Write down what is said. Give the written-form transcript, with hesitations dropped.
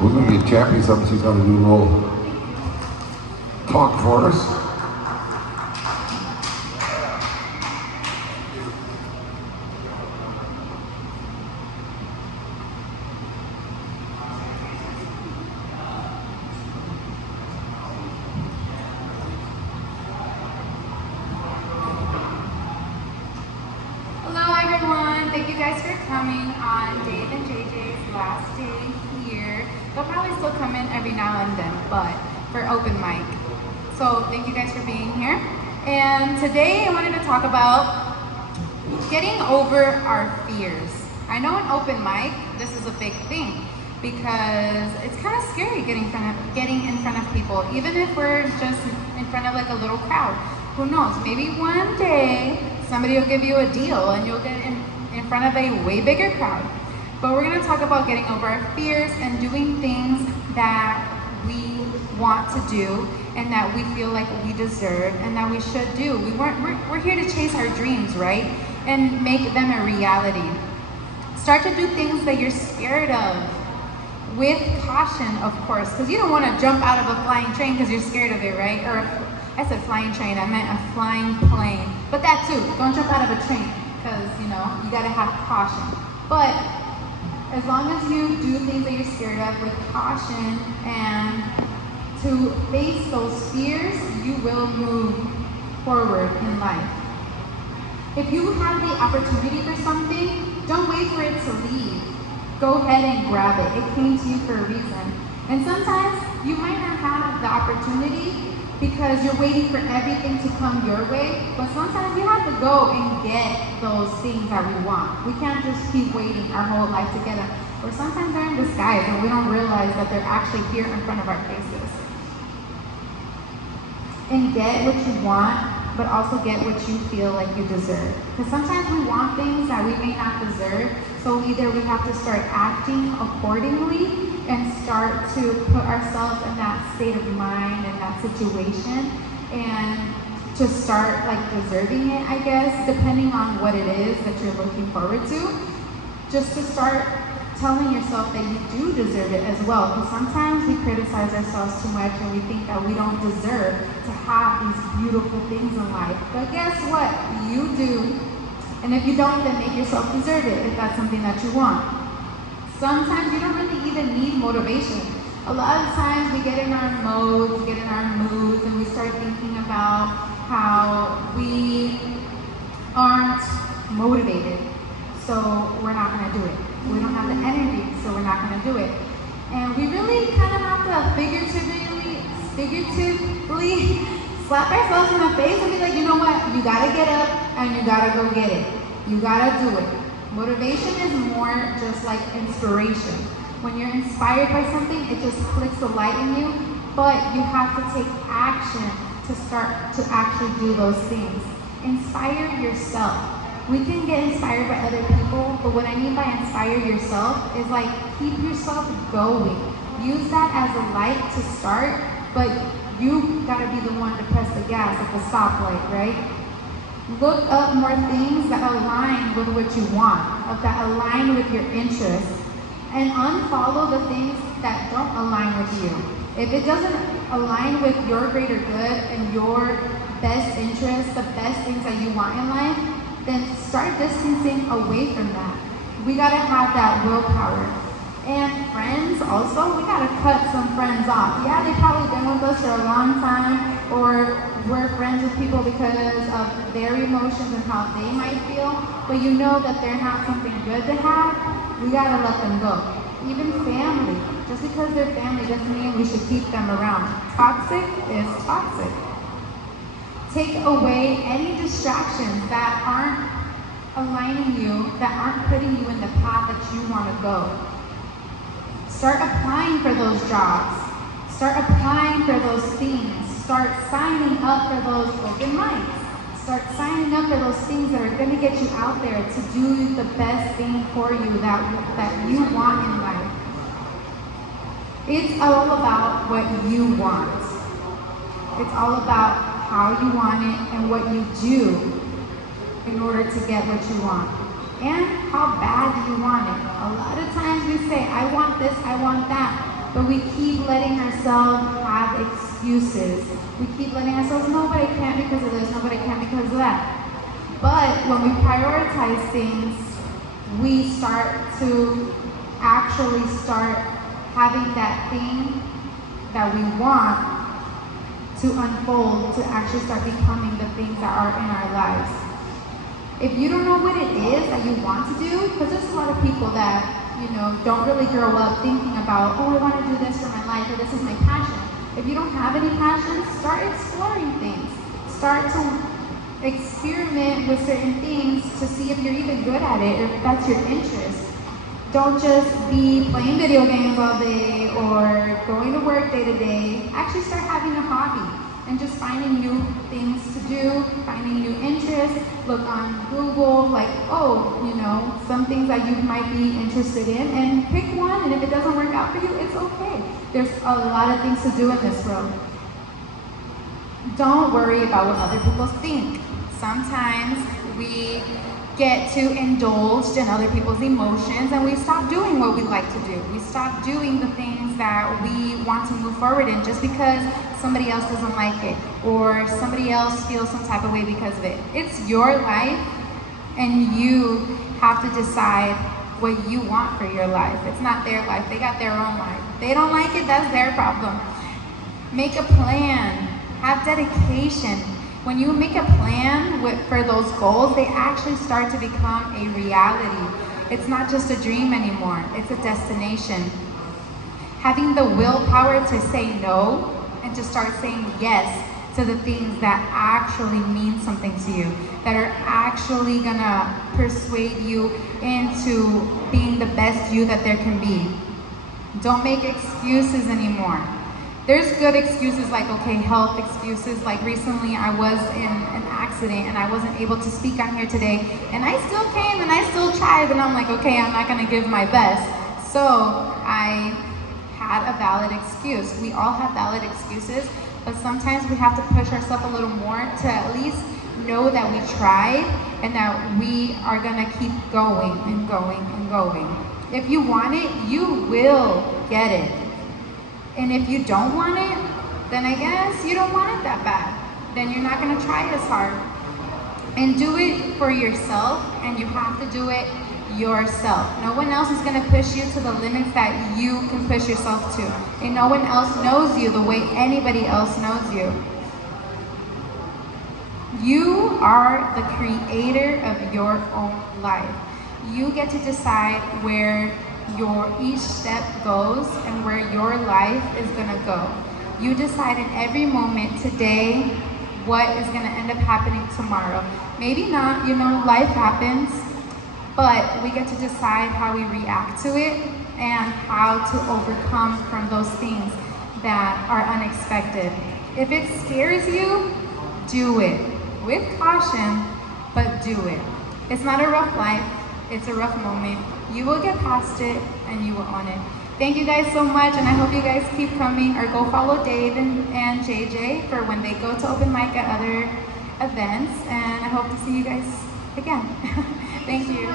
We're going to get Chapis up. She's going to do a little talk for us. Hello everyone, thank you guys for coming on Dave and JJ's last day here. They'll probably still come in every now and then, but for open mic. So thank you guys for being here. And today I wanted to talk about getting over our fears. I know in open mic, this is a big thing because it's kind of scary getting in front of people, even if we're just in front of like a little crowd. Who knows, maybe one day somebody will give you a deal and you'll get in front of a way bigger crowd. But we're going to talk about getting over our fears and doing things that we want to do and that we feel like we deserve and that we should do. We're here to chase our dreams, right? And make them a reality. Start to do things that you're scared of with caution, of course, because you don't want to jump out of a flying train because you're scared of it, right? Or I said flying train, I meant a flying plane. But that too, don't jump out of a train because, you know, you gotta have caution. But as long as you do things that you're scared of with caution and to face those fears, you will move forward in life. If you have the opportunity for something, don't wait for it to leave. Go ahead and grab it. It came to you for a reason. And sometimes you might not have the opportunity because you're waiting for everything to come your way, but sometimes we have to go and get those things that we want. We can't just keep waiting our whole life to get them. Or sometimes they're in disguise and we don't realize that they're actually here in front of our faces. And get what you want, but also get what you feel like you deserve. Because sometimes we want things that we may not deserve, so either we have to start acting accordingly and start to put ourselves in that state of mind and that situation and to start like deserving it, I guess, depending on what it is that you're looking forward to. Just to start telling yourself that you do deserve it as well. Because sometimes we criticize ourselves too much and we think that we don't deserve to have these beautiful things in life. But guess what? You do. And if you don't, then make yourself deserve it if that's something that you want. Sometimes you don't really even need motivation. A lot of times we get in our modes, we get in our moods, and we start thinking about how we aren't motivated, so we're not going to do it. We don't have the energy, so we're not going to do it. And we really kind of have to figuratively slap ourselves in the face and be like, you know what, you got to get up and you got to go get it. You got to do it. Motivation is more just like inspiration. When you're inspired by something, it just clicks a light in you, but you have to take action to start to actually do those things. Inspire yourself. We can get inspired by other people, but what I mean by inspire yourself is like keep yourself going. Use that as a light to start, but you gotta be the one to press the gas at the stoplight, right? Look up more things that align with what you want, that align with your interests, and unfollow the things that don't align with you. If it doesn't align with your greater good and your best interests, the best things that you want in life, then start distancing away from that. We gotta have that willpower. And friends also, we gotta cut some friends off. Yeah, they've probably been with us for a long time, or we're friends with people because of their emotions and how they might feel, but you know that they're not something good to have, we gotta let them go. Even family, just because they're family doesn't mean we should keep them around. Toxic is toxic. Take away any distractions that aren't aligning you, that aren't putting you in the path that you wanna go. Start applying for those jobs. Start applying for those things. Start signing up for those open mics. Start signing up for those things that are going to get you out there to do the best thing for you that you want in life. It's all about what you want. It's all about how you want it and what you do in order to get what you want. And how bad do you want it? A lot of times we say, I want this, I want that. but we keep letting ourselves have excuses. We keep letting ourselves, no, but I can't because of this, no, but I can't because of that. But when we prioritize things, we start to actually start having that thing that we want to unfold, to actually start becoming the things that are in our lives. If you don't know what it is that you want to do, because there's a lot of people that, don't really grow up thinking about, oh, I want to do this for my life, or this is my passion. If you don't have any passion, start exploring things. Start to experiment with certain things to see if you're even good at it, if that's your interest. Don't just be playing video games all day or going to work day to day. Actually start having a hobby and just finding new things to do, finding new interests. Look on Google, like, some things that you might be interested in, and pick one, and if it doesn't work out for you, it's okay. There's a lot of things to do in this world. Don't worry about what other people think. Sometimes we get too indulged in other people's emotions and we stop doing what we like to do. We stop doing the things that we want to move forward in just because somebody else doesn't like it or somebody else feels some type of way because of it. It's your life and you have to decide what you want for your life. It's not their life. They got their own life. They don't like it, that's their problem. Make a plan. Have dedication. When you make a plan for those goals, they actually start to become a reality. It's not just a dream anymore, it's a destination. Having the willpower to say no and to start saying yes to the things that actually mean something to you, that are actually gonna persuade you into being the best you that there can be. Don't make excuses anymore. There's good excuses like, okay, health excuses, like recently I was in an accident and I wasn't able to speak on here today, and I still came and I still tried, and I'm like, okay, I'm not gonna give my best. So I had a valid excuse. We all have valid excuses, but sometimes we have to push ourselves a little more to at least know that we tried and that we are gonna keep going and going and going. If you want it, you will get it. And if you don't want it, then I guess you don't want it that bad. Then you're not gonna try as hard. And do it for yourself, and you have to do it yourself. No one else is gonna push you to the limits that you can push yourself to. And no one else knows you the way anybody else knows you. You are the creator of your own life. You get to decide where each step goes and where your life is gonna go. You decide in every moment today what is gonna end up happening tomorrow. Maybe not, life happens, but we get to decide how we react to it and how to overcome from those things that are unexpected. If it scares you, do it. With caution, but do it. It's not a rough life, it's a rough moment. You will get past it and you will own it. Thank you guys so much, and I hope you guys keep coming, or go follow Dave and JJ for when they go to open mic at other events, and I hope to see you guys again. Thank you.